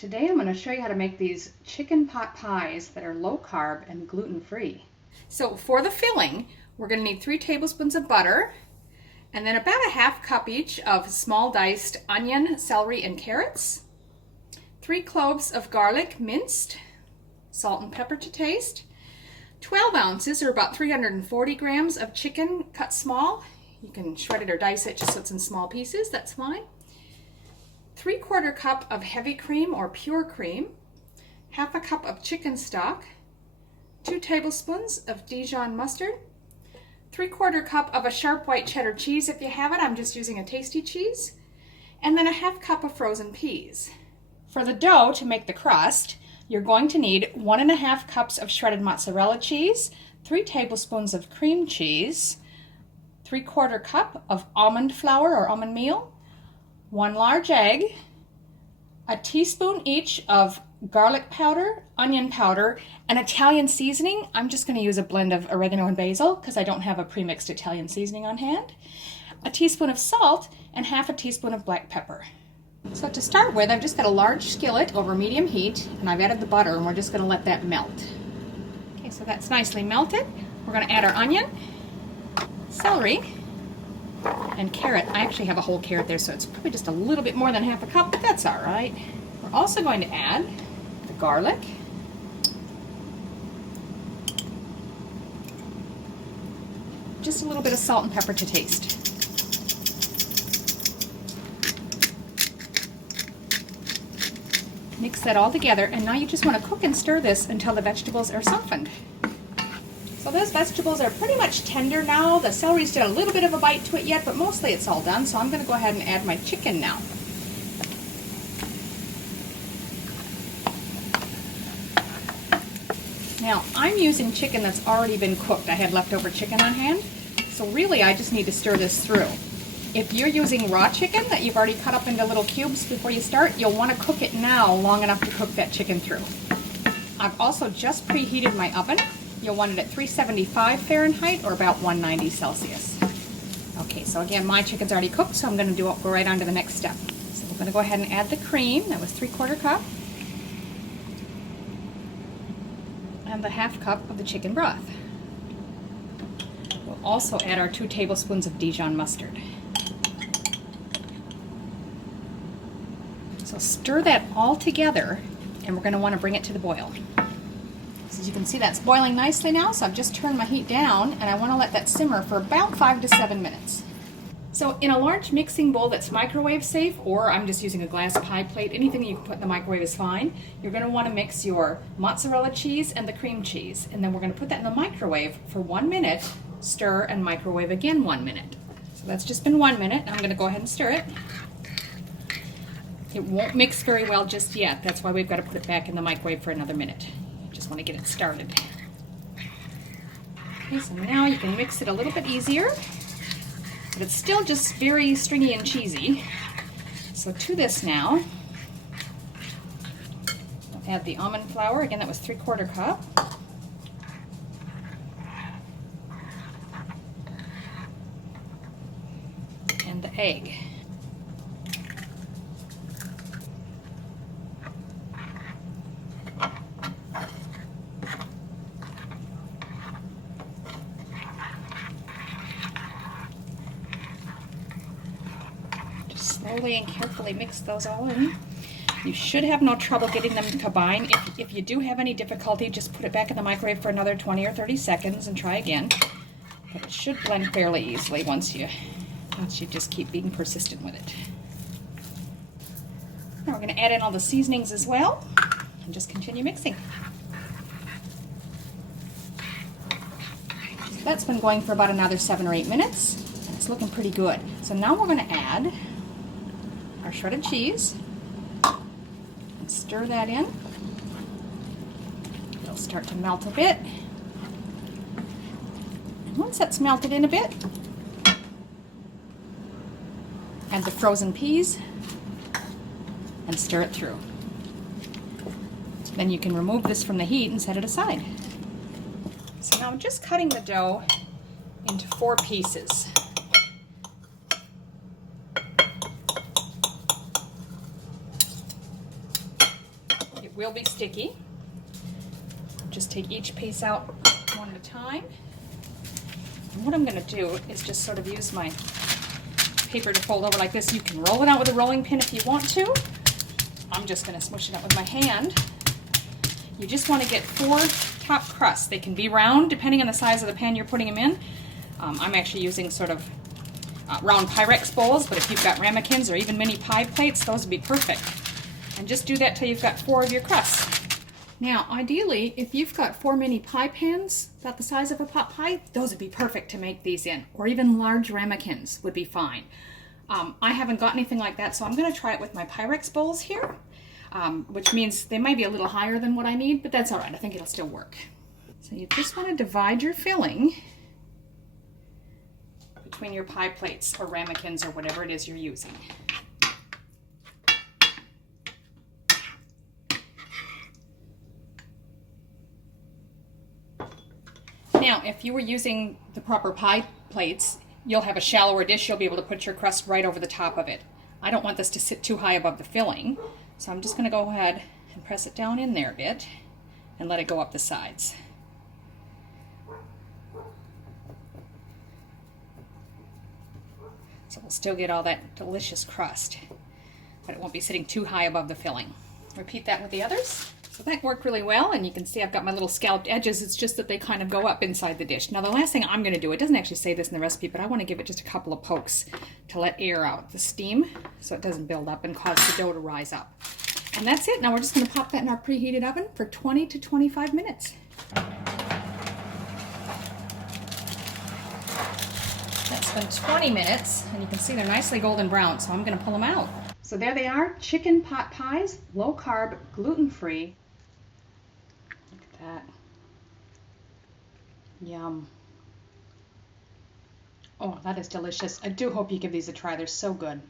Today I'm going to show you how to make these chicken pot pies that are low carb and gluten-free. So for the filling, we're going to need 3 tablespoons of butter and then about a half cup each of small diced onion, celery, and carrots, 3 cloves of garlic minced, salt and pepper to taste, 12 ounces or about 340 grams of chicken cut small. You can shred it or dice it just so it's in small pieces, that's fine. 3/4 cup of heavy cream or pure cream, half a cup of chicken stock, 2 tablespoons of Dijon mustard, 3/4 cup of a sharp white cheddar cheese if you have it. I'm just using a tasty cheese, and then a half cup of frozen peas. For the dough to make the crust, you're going to need 1.5 cups of shredded mozzarella cheese, 3 tablespoons of cream cheese, 3/4 cup of almond flour or almond meal, 1 large egg, a teaspoon each of garlic powder, onion powder, and Italian seasoning. I'm just going to use a blend of oregano and basil because I don't have a pre-mixed Italian seasoning on hand. A teaspoon of salt and half a teaspoon of black pepper. So to start with, I've just got a large skillet over medium heat, and I've added the butter, and we're just going to let that melt. Okay, so that's nicely melted. We're going to add our onion, celery, and carrot. I actually have a whole carrot there, so it's probably just a little bit more than half a cup, but that's all right. We're also going to add the garlic, just a little bit of salt and pepper to taste. Mix that all together, and now you just want to cook and stir this until the vegetables are softened. So those vegetables are pretty much tender now. The celery's got a little bit of a bite to it yet, but mostly it's all done. So I'm going to go ahead and add my chicken now. Now I'm using chicken that's already been cooked. I had leftover chicken on hand. So really I just need to stir this through. If you're using raw chicken that you've already cut up into little cubes before you start, you'll want to cook it now long enough to cook that chicken through. I've also just preheated my oven. You'll want it at 375 Fahrenheit or about 190 Celsius. Okay, so again, my chicken's already cooked, so I'm going to go right on to the next step. So we're going to go ahead and add the cream. That was 3/4 cup. And the half cup of the chicken broth. We'll also add our 2 tablespoons of Dijon mustard. So stir that all together, and we're going to want to bring it to the boil. As you can see, that's boiling nicely now, so I've just turned my heat down, and I want to let that simmer for about 5 to 7 minutes. So in a large mixing bowl that's microwave safe, or I'm just using a glass pie plate, anything you can put in the microwave is fine, you're going to want to mix your mozzarella cheese and the cream cheese, and then we're going to put that in the microwave for 1 minute, stir, and microwave again 1 minute. So that's just been 1 minute. Now I'm going to go ahead and stir it. It won't mix very well just yet. That's why we've got to put it back in the microwave for another minute. Just want to get it started. Okay, so now you can mix it a little bit easier, but it's still just very stringy and cheesy. So to this now, I'll add the almond flour. Again, that was 3/4 cup. And the egg. Slowly and carefully mix those all in. You should have no trouble getting them to combine. If you do have any difficulty, just put it back in the microwave for another 20 or 30 seconds and try again. But it should blend fairly easily once you just keep being persistent with it. Now we're going to add in all the seasonings as well and just continue mixing. So that's been going for about another 7 or 8 minutes, and it's looking pretty good. So now we're going to add our shredded cheese and stir that in. It'll start to melt a bit. And once that's melted in a bit, add the frozen peas and stir it through. Then you can remove this from the heat and set it aside. So now I'm just cutting the dough into 4 pieces. will be sticky. Just take each piece out one at a time. And what I'm going to do is just sort of use my paper to fold over like this. You can roll it out with a rolling pin if you want to. I'm just going to smush it up with my hand. You just want to get 4 top crusts. They can be round depending on the size of the pan you're putting them in. I'm actually using sort of round Pyrex bowls, but if you've got ramekins or even mini pie plates, those would be perfect. And just do that till you've got 4 of your crusts. Now, ideally, if you've got 4 mini pie pans about the size of a pot pie, those would be perfect to make these in, or even large ramekins would be fine. I haven't got anything like that, so I'm going to try it with my Pyrex bowls here, which means they might be a little higher than what I need, but that's all right. I think it'll still work. So you just want to divide your filling between your pie plates or ramekins or whatever it is you're using. Now, if you were using the proper pie plates, you'll have a shallower dish. You'll be able to put your crust right over the top of it. I don't want this to sit too high above the filling, so I'm just going to go ahead and press it down in there a bit and let it go up the sides. So we'll still get all that delicious crust, but it won't be sitting too high above the filling. Repeat that with the others. So that worked really well, and you can see I've got my little scalloped edges. It's just that they kind of go up inside the dish. Now the last thing I'm going to do, it doesn't actually say this in the recipe, but I want to give it just a couple of pokes to let air out the steam so it doesn't build up and cause the dough to rise up. And that's it. Now we're just going to pop that in our preheated oven for 20 to 25 minutes. That's been 20 minutes, and you can see they're nicely golden brown, so I'm going to pull them out. So there they are, chicken pot pies, low carb, gluten-free. Look at that. Yum. Oh, that is delicious. I do hope you give these a try. They're so good.